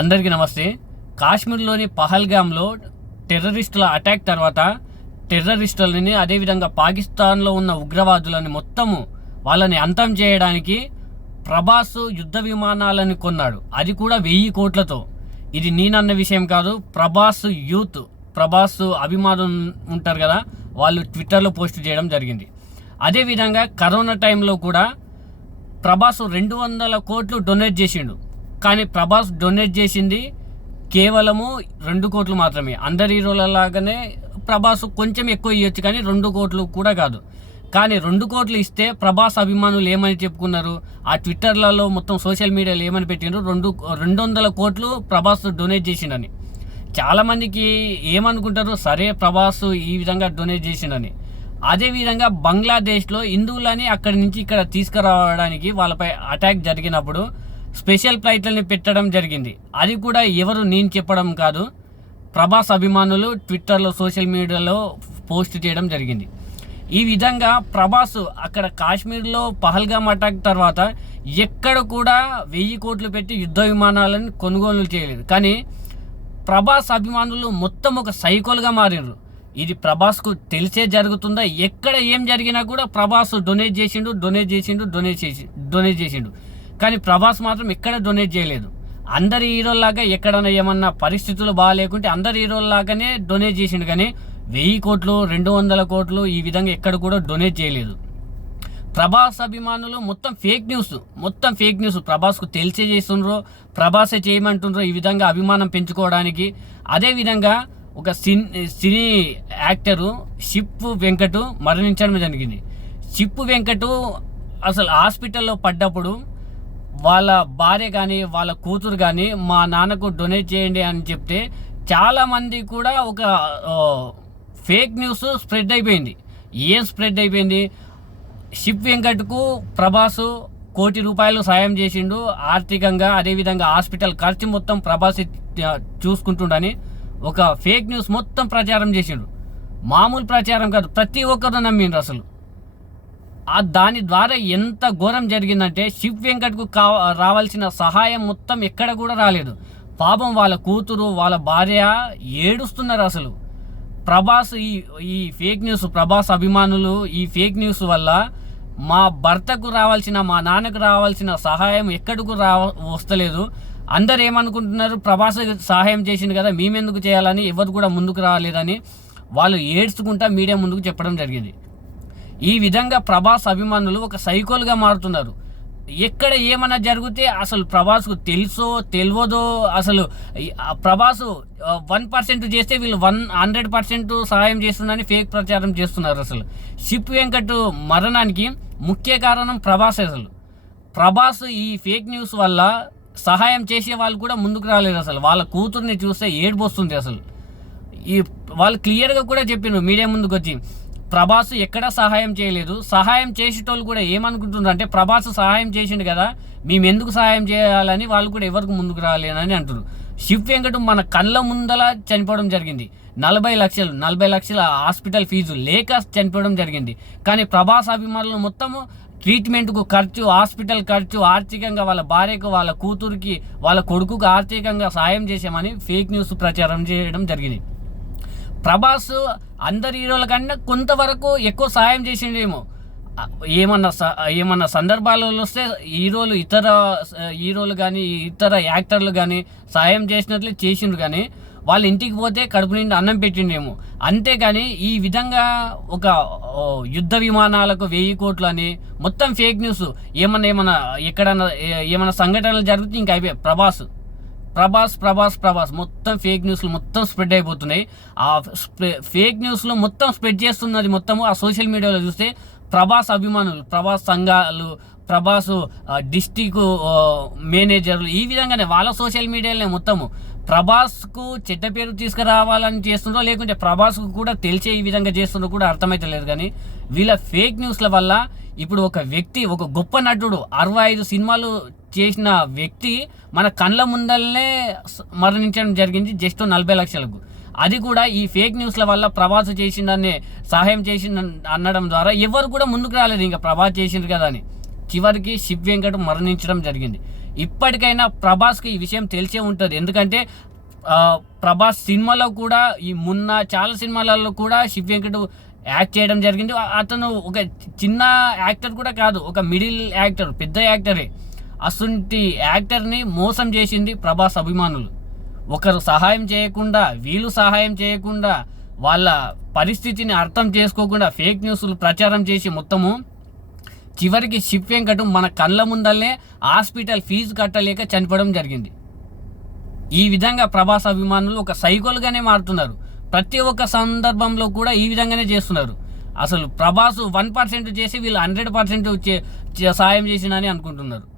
అందరికీ నమస్తే. కాశ్మీర్లోని పహల్గామ్లో టెర్రరిస్టుల అటాక్ తర్వాత టెర్రరిస్టులని అదేవిధంగా పాకిస్తాన్లో ఉన్న ఉగ్రవాదులని మొత్తము వాళ్ళని అంతం చేయడానికి ప్రభాస్ యుద్ధ విమానాలను కొన్నాడు. అది కూడా వెయ్యి కోట్లతో. ఇది నేనన్న విషయం కాదు. ప్రభాస్ యూత్ ప్రభాస్ అభిమానం ఉంటారు కదా వాళ్ళు ట్విట్టర్లో పోస్ట్ చేయడం జరిగింది. అదేవిధంగా కరోనా టైంలో కూడా ప్రభాస్ రెండు వందల కోట్లు డొనేట్ చేసిండు. కానీ ప్రభాస్ డొనేట్ చేసింది కేవలము రెండు కోట్లు మాత్రమే. అందరి హీరోల లాగానే ప్రభాస్ కొంచెం ఎక్కువ ఇవ్వచ్చు కానీ రెండు కోట్లు కూడా కాదు. కానీ రెండు కోట్లు ఇస్తే ప్రభాస్ అభిమానులు ఏమని చెప్పుకున్నారు? ఆ ట్విట్టర్లలో మొత్తం సోషల్ మీడియాలో ఏమని పెట్టిండ్రు? రెండు రెండు వందల కోట్లు ప్రభాస్ డొనేట్ చేసిండని. చాలామందికి ఏమనుకుంటారు? సరే ప్రభాస్ ఈ విధంగా డొనేట్ చేసిండని. అదేవిధంగా బంగ్లాదేశ్లో హిందువులని అక్కడి నుంచి ఇక్కడ తీసుకురావడానికి వాళ్ళపై అటాక్ జరిగినప్పుడు స్పెషల్ ఫ్లైట్లని పెట్టడం జరిగింది. అది కూడా ఎవరు నేను చెప్పడం కాదు. ప్రభాస్ అభిమానులు ట్విట్టర్లో సోషల్ మీడియాలో పోస్ట్ చేయడం జరిగింది. ఈ విధంగా ప్రభాస్ అక్కడ కాశ్మీర్లో పహల్గామ్ అటాక్ తర్వాత ఎక్కడ కూడా వెయ్యి కోట్లు పెట్టి యుద్ధ విమానాలను కొనుగోలు చేయలేదు. కానీ ప్రభాస్ అభిమానులు మొత్తం ఒక సైకోలుగా మారినరు ఇది ప్రభాస్కు తెలిసే జరుగుతుందా? ఎక్కడ ఏం జరిగినా కూడా ప్రభాస్ డొనేట్ చేసిండు డొనేట్ చేసిండు డొనేట్ చేసి డొనేట్ చేసిండు. కానీ ప్రభాస్ మాత్రం ఎక్కడ డొనేట్ చేయలేదు. అందరి హీరోల్లాగా ఎక్కడైనా ఏమన్నా పరిస్థితులు బాగాలేకుంటే అందరి హీరోల్లాగానే డొనేట్ చేసిండు కానీ వెయ్యి కోట్లు రెండు వందల కోట్లు ఈ విధంగా ఎక్కడ కూడా డొనేట్ చేయలేదు. ప్రభాస్ అభిమానులు మొత్తం ఫేక్ న్యూస్ మొత్తం ఫేక్ న్యూస్ ప్రభాస్కు తెలిసే చేస్తుండ్రో ప్రభాసే చేయమంటుండ్రో ఈ విధంగా అభిమానం పెంచుకోవడానికి. అదేవిధంగా ఒక సిన్ సినీ యాక్టరు షిప్ వెంకటు మరణించడం జరిగింది. షిప్ వెంకటు అసలు హాస్పిటల్లో పడ్డప్పుడు వాళ్ళ భార్య కానీ వాళ్ళ కూతురు కానీ మా నాన్నకు డొనేట్ చేయండి అని చెప్తే చాలామంది కూడా ఒక ఫేక్ న్యూస్ స్ప్రెడ్ అయిపోయింది. ఏం స్ప్రెడ్ అయిపోయింది? షిప్ వెంకట్కు ప్రభాసు కోటి రూపాయలు సాయం చేసిండు. ఆర్థికంగా అదేవిధంగా హాస్పిటల్ ఖర్చు మొత్తం ప్రభాస్ చూసుకుంటుండని ఒక ఫేక్ న్యూస్ మొత్తం ప్రచారం చేసిండు. మామూలు ప్రచారం కాదు ప్రతి ఒక్కరు నమ్మిండ్రు అసలు. ఆ దాని ద్వారా ఎంత ఘోరం జరిగిందంటే శివ్ వెంకట్కు కా రావాల్సిన సహాయం మొత్తం ఎక్కడ కూడా రాలేదు. పాపం వాళ్ళ కూతురు వాళ్ళ భార్య ఏడుస్తున్నారు అసలు. ప్రభాస్ ఈ ఈ ఫేక్ న్యూస్ ప్రభాస్ అభిమానులు ఈ ఫేక్ న్యూస్ వల్ల మా భర్తకు రావాల్సిన మా నాన్నకు రావాల్సిన సహాయం ఎక్కడికి రా వస్తలేదు. అందరు ఏమనుకుంటున్నారు? ప్రభాస్ సహాయం చేసింది కదా మేమెందుకు చేయాలని ఎవరు కూడా ముందుకు రాలేదని వాళ్ళు ఏడ్చుకుంటా మీడియా ముందుకు చెప్పడం జరిగింది. ఈ విధంగా ప్రభాస్ అభిమానులు ఒక సైకోలుగా మారుతున్నారు. ఎక్కడ ఏమన్నా జరిగితే అసలు ప్రభాస్కు తెలుసో తెలియదో అసలు ప్రభాస్ వన్ పర్సెంట్ చేస్తే వీళ్ళు వన్ హండ్రెడ్ పర్సెంట్ సహాయం చేస్తుందని ఫేక్ ప్రచారం చేస్తున్నారు అసలు. షిప్ వెంకట్ మరణానికి ముఖ్య కారణం ప్రభాస్ అసలు. ప్రభాస్ ఈ ఫేక్ న్యూస్ వల్ల సహాయం చేసే వాళ్ళు కూడా ముందుకు రాలేదు అసలు. వాళ్ళ కూతుర్ని చూస్తే ఏడుపు వస్తుంది అసలు. ఈ వాళ్ళు క్లియర్గా కూడా చెప్పిండ్రు మీడియా ముందుకు వచ్చి ప్రభాస్ ఎక్కడా సహాయం చేయలేదు. సహాయం చేసేటోళ్ళు కూడా ఏమనుకుంటున్నారు అంటే ప్రభాస్ సహాయం చేసిండు కదా మేము ఎందుకు సహాయం చేయాలని వాళ్ళు కూడా ఎవరికి ముందుకు రాలేనని అంటున్నారు. శివ్ వెంకట మన కళ్ళ ముందల చనిపోవడం జరిగింది. నలభై లక్షలు నలభై లక్షల హాస్పిటల్ ఫీజు లేక చనిపోవడం జరిగింది. కానీ ప్రభాస్ అభిమానులు మొత్తము ట్రీట్మెంట్కు ఖర్చు హాస్పిటల్ ఖర్చు ఆర్థికంగా వాళ్ళ భార్యకు వాళ్ళ కూతురికి వాళ్ళ కొడుకుకు ఆర్థికంగా సాయం చేసామని ఫేక్ న్యూస్ ప్రచారం చేయడం జరిగింది. ప్రభాస్ అందరి హీరోల కన్నా కొంతవరకు ఎక్కువ సహాయం చేసిండేమో. ఏమన్నా స- ఏమన్నా సందర్భాలలో వస్తే హీరోలు ఇతర హీరోలు కానీ ఇతర యాక్టర్లు కానీ సాయం చేసినట్లు చేసిండ్రు కానీ వాళ్ళ ఇంటికి పోతే కడుపు నిండి అన్నం పెట్టిండేమో. అంతేగాని ఈ విధంగా ఒక యుద్ధ విమానాలకు వెయ్యి కోట్లు అని మొత్తం ఫేక్ న్యూస్ ఏమన్నా ఏమన్నా ఎక్కడన్నా ఏమైనా సంఘటనలు జరిగితే ఇంకా అయిపోయాయి ప్రభాస్ ప్రభాస్ ప్రభాస్ ప్రభాస్. మొత్తం ఫేక్ న్యూస్లు మొత్తం స్ప్రెడ్ అయిపోతున్నాయి. ఆ స్ప్రె- ఫేక్ న్యూస్లో మొత్తం స్ప్రెడ్ చేస్తున్నది మొత్తము ఆ సోషల్ మీడియాలో చూస్తే ప్రభాస్ అభిమానులు ప్రభాస్ సంఘాలు ప్రభాస్ డిస్టిక్ మేనేజర్లు ఈ విధంగానే వాళ్ళ సోషల్ మీడియాలోనే మొత్తము. ప్రభాస్కు చెడ్డ పేరు తీసుకురావాలని చేస్తుండ్రో లేకుంటే ప్రభాస్కు కూడా తెలిసే ఈ విధంగా చేస్తుండ్రో కూడా అర్థమైతలేదు కానీ వీళ్ళ ఫేక్ న్యూస్ల వల్ల ఇప్పుడు ఒక వ్యక్తి ఒక గొప్ప నటుడు అరవై ఐదు సినిమాలు చేసిన వ్యక్తి మన కళ్ళ ముందల్నే మరణించడం జరిగింది జస్ట్ నలభై లక్షలకు. అది కూడా ఈ ఫేక్ న్యూస్ల వల్ల ప్రభాస్ చేసిందనే సహాయం చేసింది అనడం ద్వారా ఎవరు కూడా ముందుకు రాలేదు. ఇంకా ప్రభాస్ చేసిండ్రు కదా అని. చివరికి శివ్ వెంకట్ మరణించడం జరిగింది. ఇప్పటికైనా ప్రభాస్కి ఈ విషయం తెలిసే ఉంటుంది. ఎందుకంటే ప్రభాస్ సినిమాలో కూడా ఈ మొన్న చాలా సినిమాలలో కూడా శివ్ వెంకట్ యాక్ట్ చేయడం జరిగింది. అతను ఒక చిన్న యాక్టర్ కూడా కాదు ఒక మిడిల్ యాక్టర్ పెద్ద యాక్టరే. అసంటి యాక్టర్ని మోసం చేసింది ప్రభాస్ అభిమానులు. ఒకరు సహాయం చేయకుండా వీళ్ళు సహాయం చేయకుండా వాళ్ళ పరిస్థితిని అర్థం చేసుకోకుండా ఫేక్ న్యూస్లు ప్రచారం చేసి మొత్తము చివరికి శివ్ వెంకట్ మన కళ్ళ ముందల్లే హాస్పిటల్ ఫీజు కట్టలేక చనిపోవడం జరిగింది. ఈ విధంగా ప్రభాస్ అభిమానులు ఒక సైకోలుగానే మారుతున్నారు. ప్రతి ఒక్క సందర్భంలో కూడా ఈ విధంగానే చేస్తున్నారు. అసలు ప్రభాస్ వన్ పర్సెంట్ చేసి వీళ్ళు హండ్రెడ్ పర్సెంట్ సాయం చేసినని అనుకుంటున్నారు.